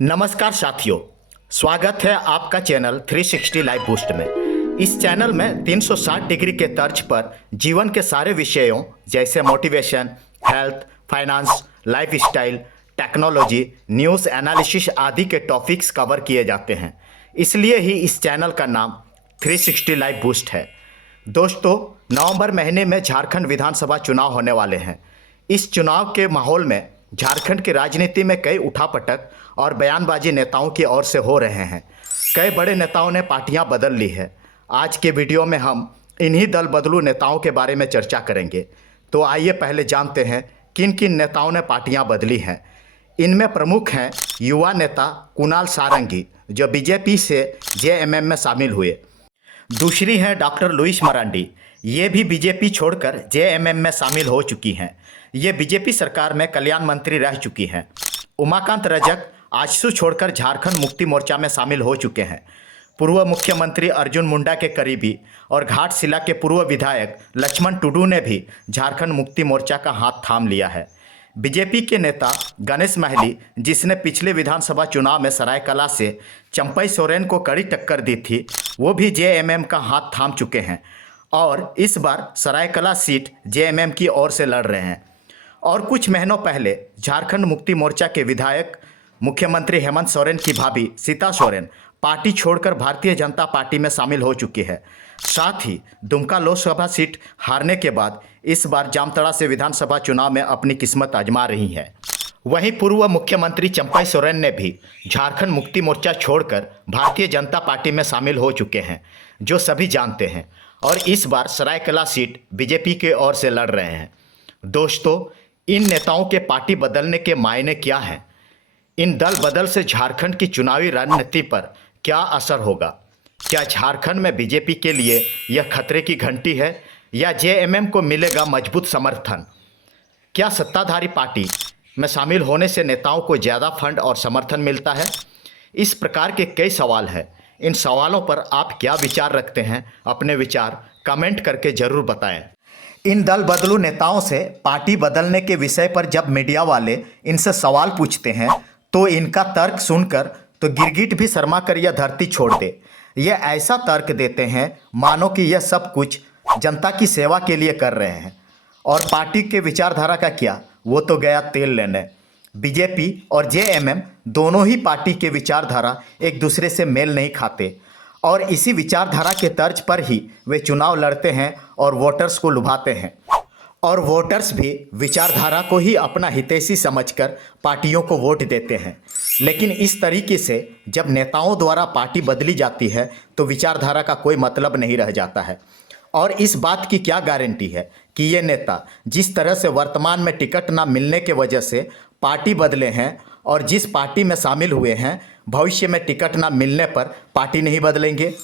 नमस्कार साथियों, स्वागत है आपका चैनल 360 लाइव बूस्ट में। इस चैनल में 360 डिग्री के तर्ज पर जीवन के सारे विषयों जैसे motivation, health, finance, life style, technology, news analysis आदि के टॉपिक्स कवर किए जाते हैं। इसलिए ही इस चैनल का नाम 360 लाइव बूस्ट है। दोस्तों, नवंबर महीने में झारखंड विधानसभा चुनाव होने वाले हैं। इस चुनाव के माहौल में झारखंड की राजनीति में कई उठापटक और बयानबाजी नेताओं की ओर से हो रहे हैं। कई बड़े नेताओं ने पार्टियां बदल ली है। आज के वीडियो में हम इन्हीं दल बदलू नेताओं के बारे में चर्चा करेंगे। तो आइए पहले जानते हैं किन किन नेताओं ने पार्टियां बदली हैं। इनमें प्रमुख हैं युवा नेता कुणाल सारंगी, जो बीजेपी से जेएमएम में शामिल हुए। दूसरी हैं डॉक्टर लुइस मरांडी, ये भी बीजेपी छोड़कर जेएमएम में शामिल हो चुकी हैं। ये बीजेपी सरकार में कल्याण मंत्री रह चुकी हैं। उमाकांत रजक आजसू छोड़कर झारखंड मुक्ति मोर्चा में शामिल हो चुके हैं। पूर्व मुख्यमंत्री अर्जुन मुंडा के करीबी और घाटशिला के पूर्व विधायक लक्ष्मण टुडू ने भी झारखंड मुक्ति मोर्चा का हाथ थाम लिया है। बीजेपी के नेता गणेश महली, जिसने पिछले विधानसभा चुनाव में सरायकला से चंपई सोरेन को कड़ी टक्कर दी थी, वो भी जेएमएम का हाथ थाम चुके हैं और इस बार सरायकला सीट जेएमएम की ओर से लड़ रहे हैं। और कुछ महीनों पहले झारखंड मुक्ति मोर्चा के विधायक मुख्यमंत्री हेमंत सोरेन की भाभी सीता सोरेन पार्टी छोड़कर भारतीय जनता पार्टी में शामिल हो चुकी है। साथ ही दुमका लोकसभा सीट हारने के बाद इस बार जामताड़ा से विधानसभा चुनाव में अपनी किस्मत आजमा रही है। वहीं पूर्व मुख्यमंत्री चंपई सोरेन ने भी झारखंड मुक्ति मोर्चा छोड़कर भारतीय जनता पार्टी में शामिल हो चुके हैं, जो सभी जानते हैं, और इस बार सरायकला सीट बीजेपी की ओर से लड़ रहे हैं। दोस्तों, इन नेताओं के पार्टी बदलने के मायने क्या हैं? इन दल बदल से झारखंड की चुनावी रणनीति पर क्या असर होगा? क्या झारखंड में बीजेपी के लिए यह खतरे की घंटी है या जेएमएम को मिलेगा मजबूत समर्थन? क्या सत्ताधारी पार्टी में शामिल होने से नेताओं को ज़्यादा फंड और समर्थन मिलता है? इस प्रकार के कई सवाल हैं। इन सवालों पर आप क्या विचार रखते हैं? अपने विचार कमेंट करके ज़रूर बताएं। इन दल बदलू नेताओं से पार्टी बदलने के विषय पर जब मीडिया वाले इनसे सवाल पूछते हैं तो इनका तर्क सुनकर तो गिरगिट भी शर्मा कर यह धरती छोड़ दे। ये ऐसा तर्क देते हैं मानो कि यह सब कुछ जनता की सेवा के लिए कर रहे हैं। और पार्टी के विचारधारा का क्या, वो तो गया तेल लेने। बीजेपी और जेएमएम दोनों ही पार्टी के विचारधारा एक दूसरे से मेल नहीं खाते और इसी विचारधारा के तर्ज पर ही वे चुनाव लड़ते हैं और वोटर्स को लुभाते हैं। और वोटर्स भी विचारधारा को ही अपना हितैषी समझकर पार्टियों को वोट देते हैं। लेकिन इस तरीके से जब नेताओं द्वारा पार्टी बदली जाती है तो विचारधारा का कोई मतलब नहीं रह जाता है। और इस बात की क्या गारंटी है कि ये नेता जिस तरह से वर्तमान में टिकट ना मिलने के वजह से पार्टी बदले हैं और जिस पार्टी में शामिल हुए हैं, भविष्य में टिकट ना मिलने पर पार्टी नहीं बदलेंगे?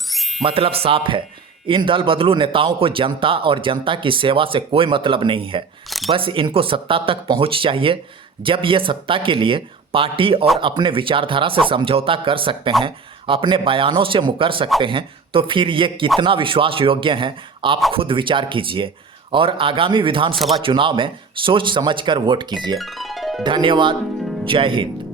मतलब साफ है, इन दल बदलू नेताओं को जनता और जनता की सेवा से कोई मतलब नहीं है। बस इनको सत्ता तक पहुंच चाहिए। जब ये सत्ता के लिए पार्टी और अपने विचारधारा से समझौता कर सकते हैं, अपने बयानों से मुकर सकते हैं, तो फिर ये कितना विश्वास योग्य हैं, आप खुद विचार कीजिए और आगामी विधानसभा चुनाव में सोच समझकर वोट कीजिए। धन्यवाद। जय हिंद।